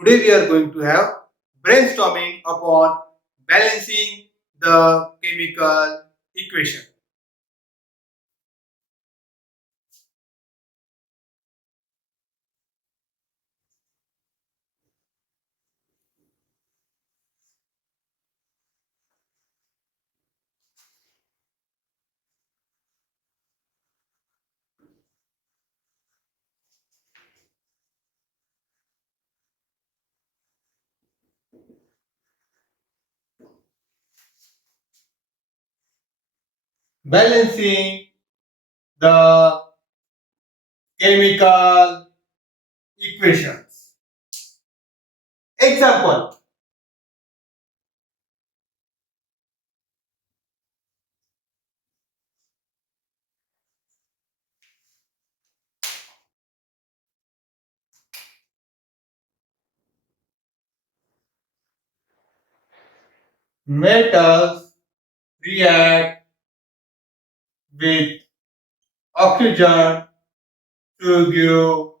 Today we are going to have brainstorming upon balancing the chemical equation. Balancing the chemical equations. Example: metals react with oxygen to give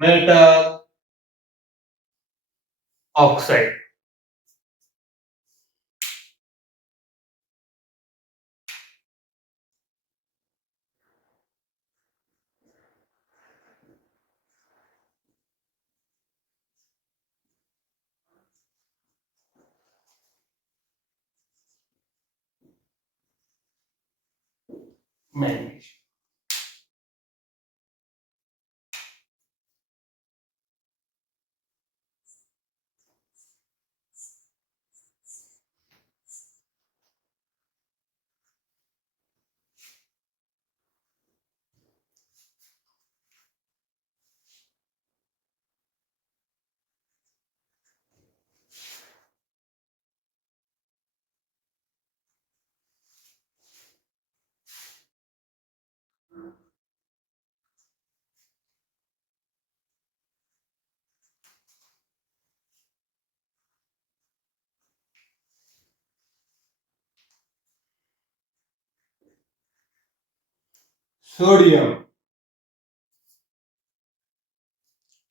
metal oxide. Magnesium. Sodium,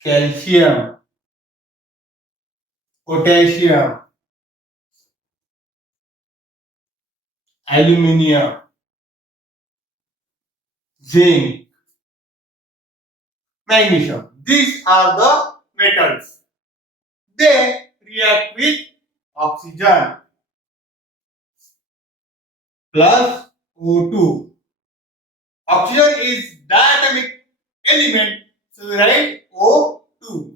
calcium, potassium, aluminium, zinc, magnesium. These are the metals. They react with oxygen plus O2. Oxygen is diatomic element, so we write O2.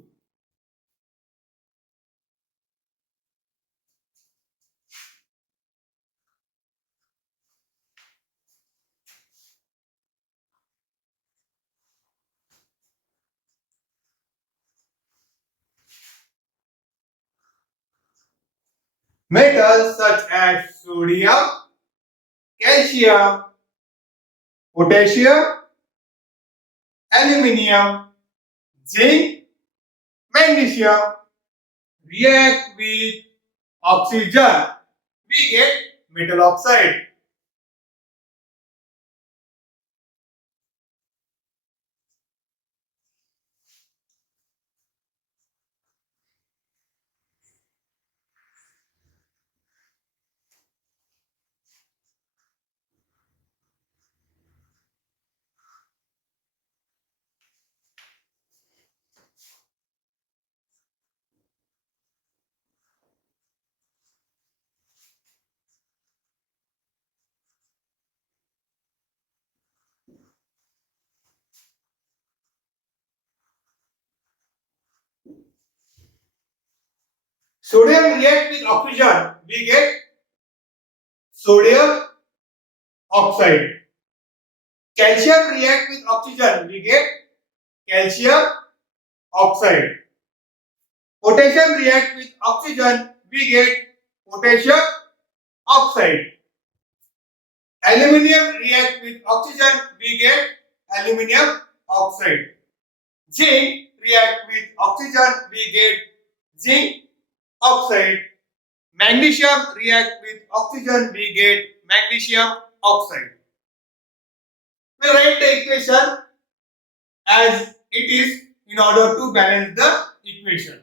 Metals such as sodium, calcium, potassium, aluminium, zinc, magnesium react with oxygen. We get metal oxide. Sodium react with oxygen. We get sodium oxide. Calcium react with oxygen. We get calcium oxide. Potassium react with oxygen. We get potassium oxide. Aluminium react with oxygen. We get aluminium oxide. Zinc react with oxygen. We get zinc oxide. Magnesium react with oxygen. We get magnesium oxide. We write the equation as it is in order to balance the equation.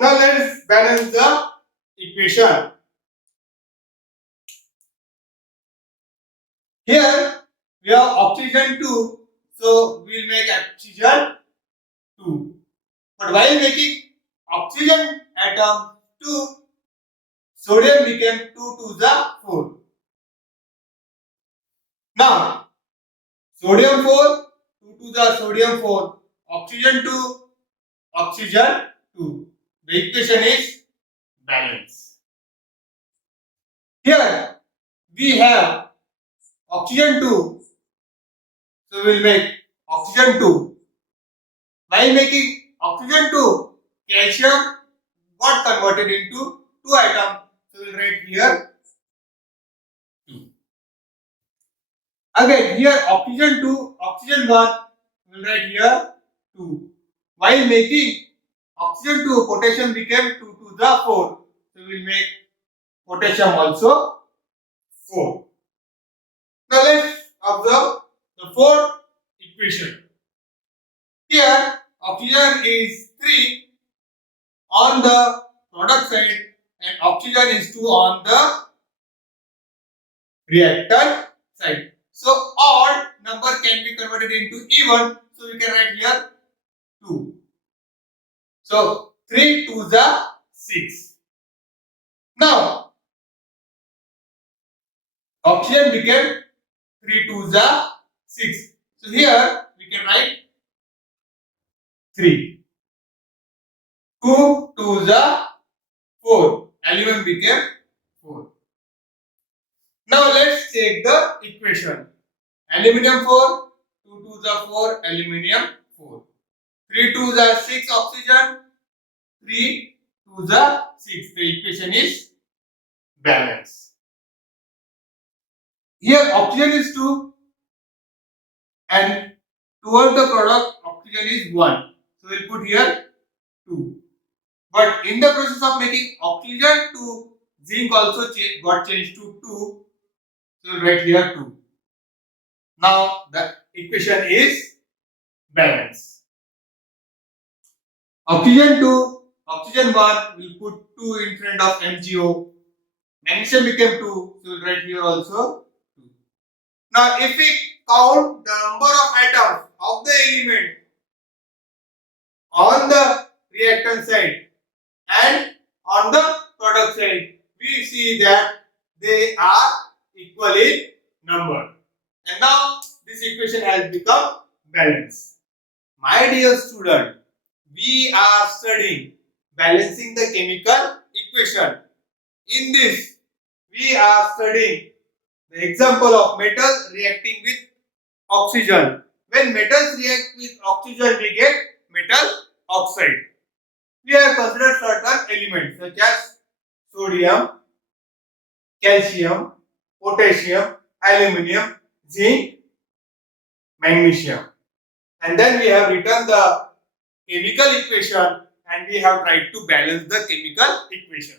Now let's balance the equation. Here we have oxygen 2, so we will make oxygen 2. But while making oxygen atom 2, sodium became 2 to the 4. Now sodium 4, 2 to the sodium 4, oxygen 2, oxygen 2. The equation is balance. Here we have oxygen 2, so we will make oxygen 2. While making oxygen 2, calcium got converted into 2 atoms. So we will write here 2. Again, here oxygen 2, oxygen 1, we will write here 2. While making oxygen 2, potassium became 2 to the 4. So we will make potassium also 4. Now let's observe the fourth equation. Here oxygen is 3 on the product side and oxygen is 2 on the reactant side. So odd number can be converted into even. So we can write here 2. So 3 to the 6. Now oxygen became 3 to the 6. So here we can write 3. 2 to the 4. Aluminum became 4. Now let's take the equation. Aluminum 4, 2 to the 4, aluminum 4. 3 to the 6 oxygen, 3 to the 6. The equation is balanced. Here oxygen is 2 and toward the product oxygen is 1. So we'll put here 2. But in the process of making oxygen to zinc also got changed to 2. So we'll write here 2. Now the equation is balanced. Oxygen 2, oxygen 1, we'll put 2 in front of MgO. Magnesium became 2, so we'll write here also 2. Now if we count the number of atoms of the element on the reactant side and on the product side, we see that they are equal in number. And now this equation has become balanced. My dear student, we are studying balancing the chemical equation. In this, we are studying the example of metals reacting with oxygen. When metals react with oxygen, we get metal oxide. We have considered certain elements such as sodium, calcium, potassium, aluminium, zinc, magnesium. And then we have written the chemical equation and we have tried to balance the chemical equation.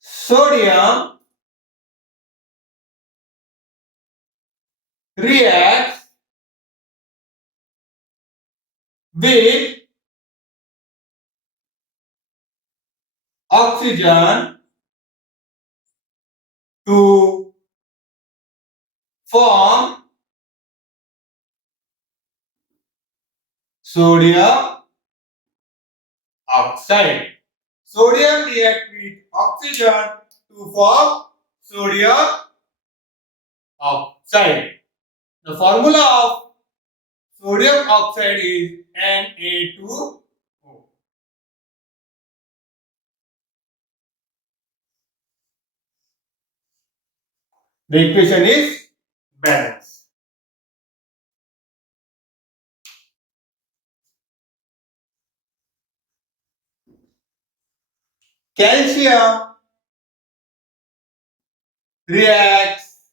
Sodium reacts with oxygen to form sodium oxide. Sodium reacts with oxygen to form sodium oxide. The formula of sodium oxide is Na2O. The equation is balanced. Calcium reacts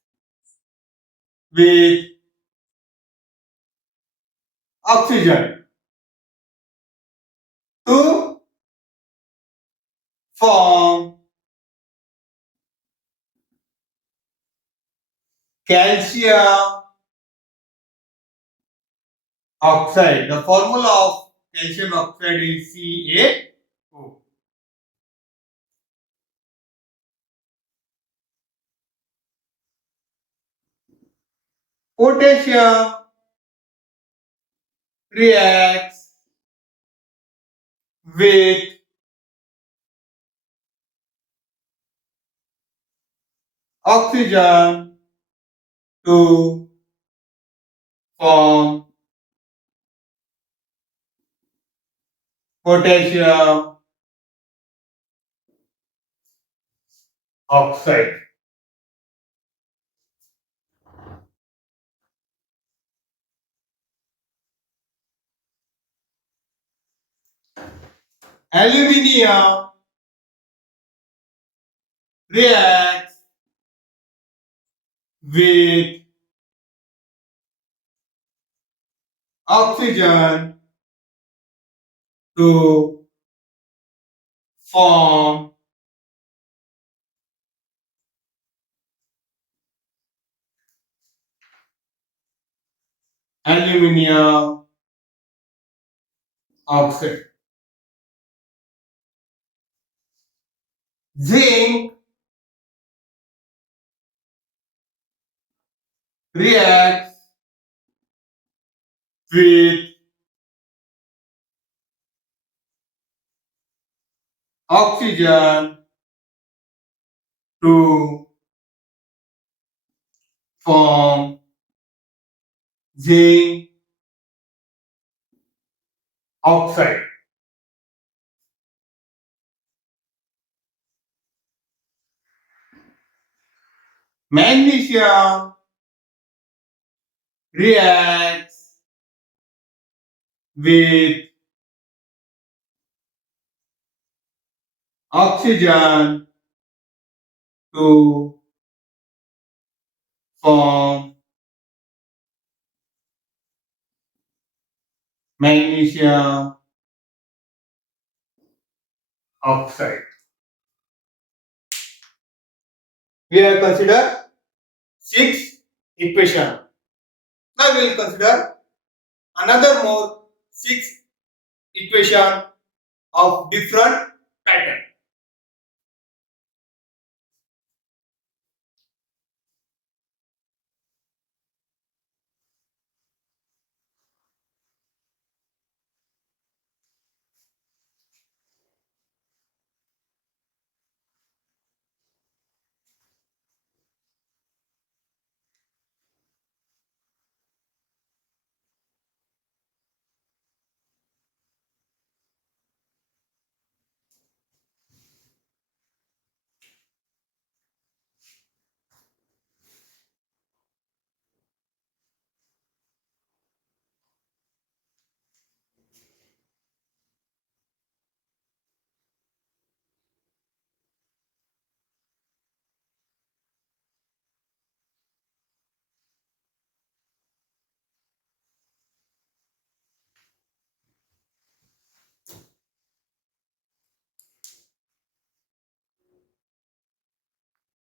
with oxygen to form calcium oxide. The formula of calcium oxide is CaO. Potassium reacts with oxygen to form potassium oxide. Aluminium reacts with oxygen to form aluminium oxide. Zinc reacts with oxygen to form zinc oxide. Magnesium reacts with oxygen to form magnesium oxide. We have considered 6 equations. Now we will consider another more 6 equations of different